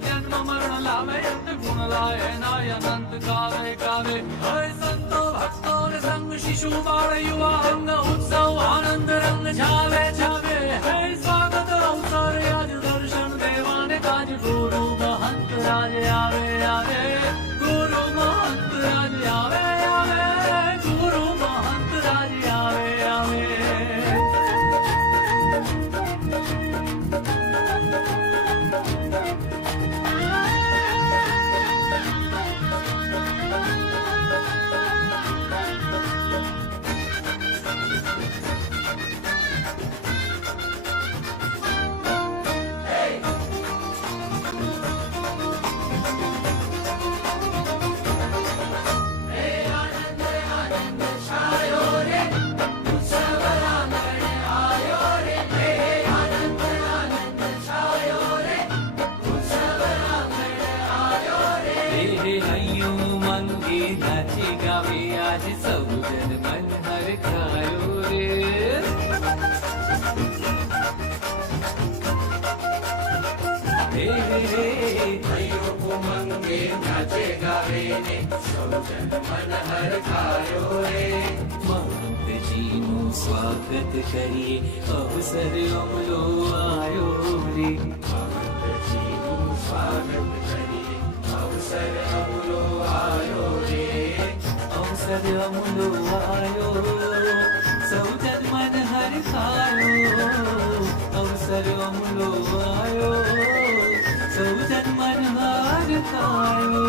जन्म मरण लावे अंत गुण लाए नाय अनंत कावे कावे हरे संतो भक्तों ने संग शिशु बाल युवा अंग उत्सव आनंद रंग छावे छावे है स्वागत अवसर आज दर्शन देवाने काज गुरु महंत राज आवे आवे गुरु महंत राज आवे आवे गुरु महंत राज आवे आवे स्वागत करिए अवसर अमलो आयो रे स्वागत करिए अवसर अमलो आयो रे अवसर अमलो आयो सौ जन मन हर खायो अवसर अमलो आयो सौ जन मन हर खायो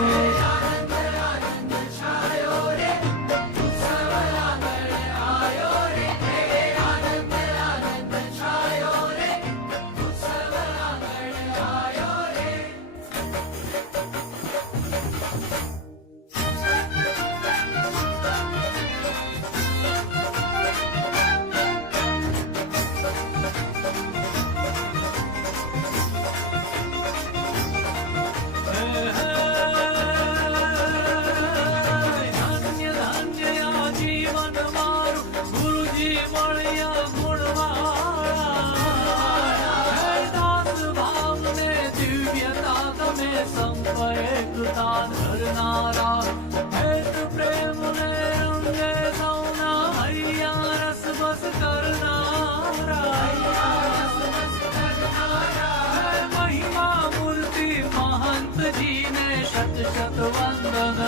शत शत वंदन